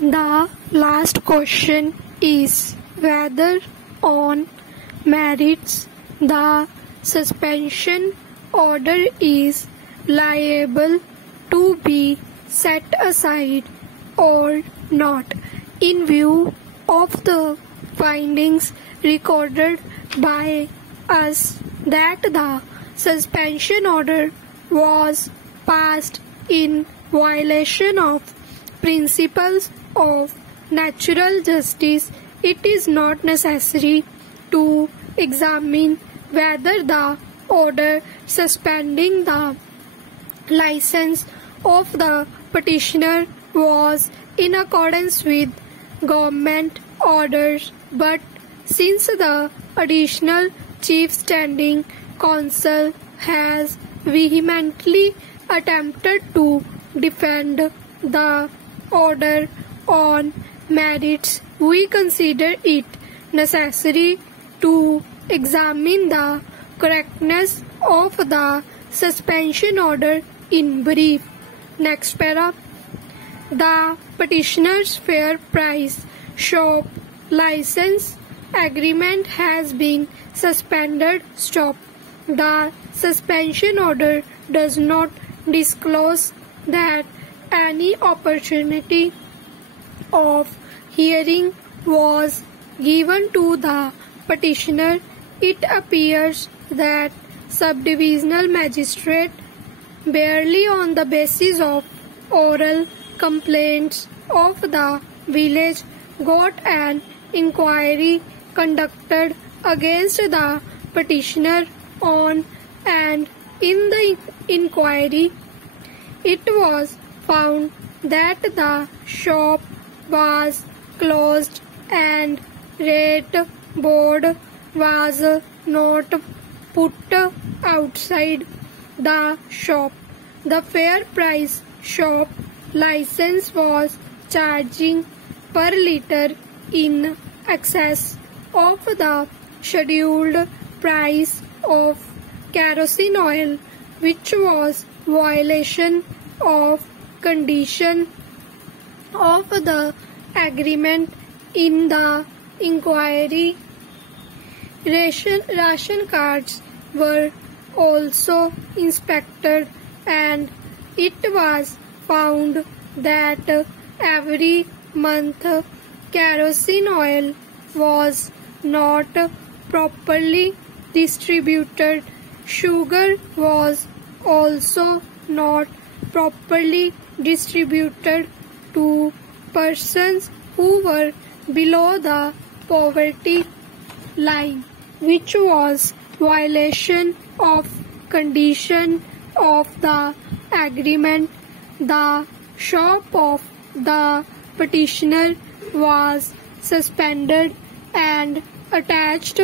The last question is whether on merits the suspension order is liable to be set aside or not. In view of the findings recorded by us that the suspension order was passed in violation of principles of natural justice, it is not necessary to examine whether the order suspending the license of the petitioner was in accordance with government orders, but since the additional chief standing counsel has vehemently attempted to defend the order on merits, we consider it necessary to examine the correctness of the suspension order in brief. Next para. The petitioner's fair price shop license agreement has been suspended. Stop. The suspension order does not disclose that any opportunity of hearing was given to the petitioner. It appears that subdivisional magistrate barely on the basis of oral complaints of the village got an inquiry conducted against the petitioner on, and in the inquiry it was found that the shop was closed and rate board was not put outside the shop. The fair price shop license was charging per litre in excess of the scheduled price of kerosene oil, which was violation of condition of the agreement. In the inquiry, ration cards were also inspected, and it was found that every month kerosene oil was not properly distributed. Sugar was also not properly distributed to persons who were below the poverty line, which was violation of condition of the agreement. The shop of the petitioner was suspended and attached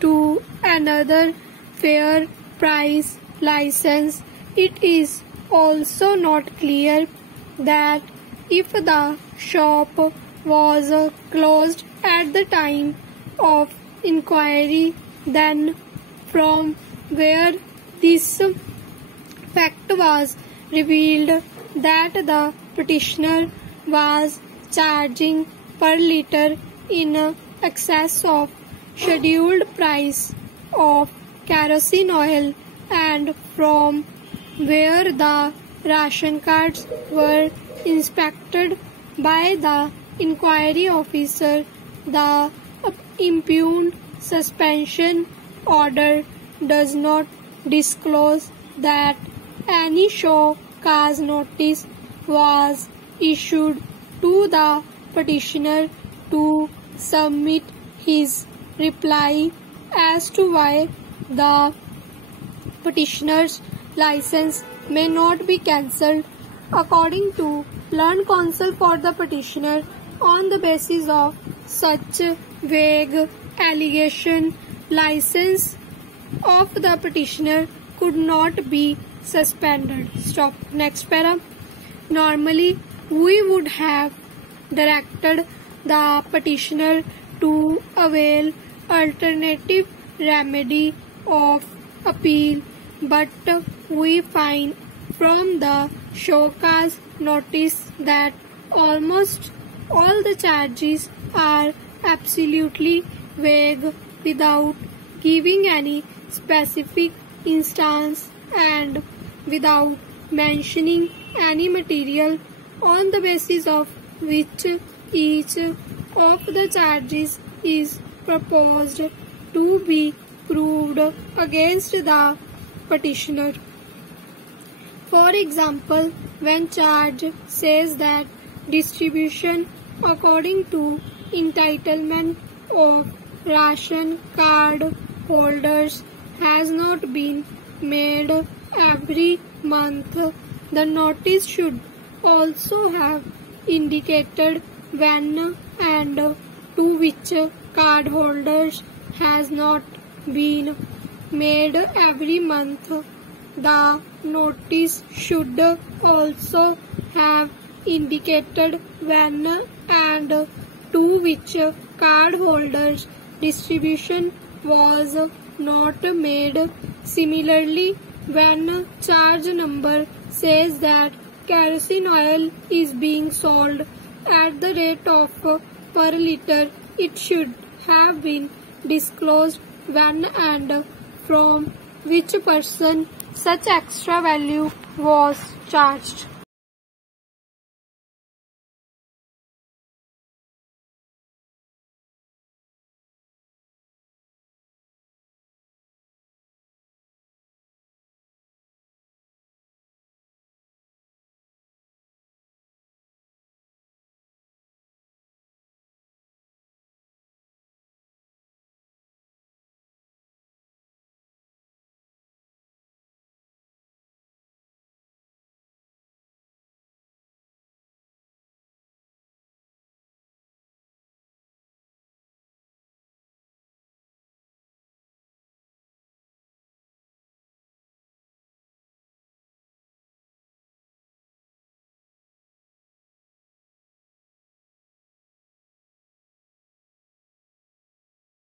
to another fair price license. It is also not clear that if the shop was closed at the time of inquiry, then from where this fact was revealed that the petitioner was charging per litre in excess of scheduled price of kerosene oil, and from where the ration cards were inspected by the inquiry officer. The impugned suspension order does not disclose that any show cause notice was issued to the petitioner to submit his reply as to why the petitioner's license may not be cancelled. According to learned counsel for the petitioner, on the basis of such vague allegation, license of the petitioner could not be suspended. Stop. Next para. Normally, we would have directed the petitioner to avail alternative remedy of appeal, but we find from the show cause notice that almost all the charges are absolutely vague without giving any specific instance and without mentioning any material on the basis of which each of the charges is proposed to be proved against the petitioner. For example, when charge says that distribution according to entitlement of ration card holders has not been made every month, the notice should also have indicated when and to which cardholders has not been made every month. The notice should also have indicated when and to which cardholders distribution was not made. Similarly, when charge number says that kerosene oil is being sold at the rate of per litre, it should have been disclosed when and from which person such extra value was charged.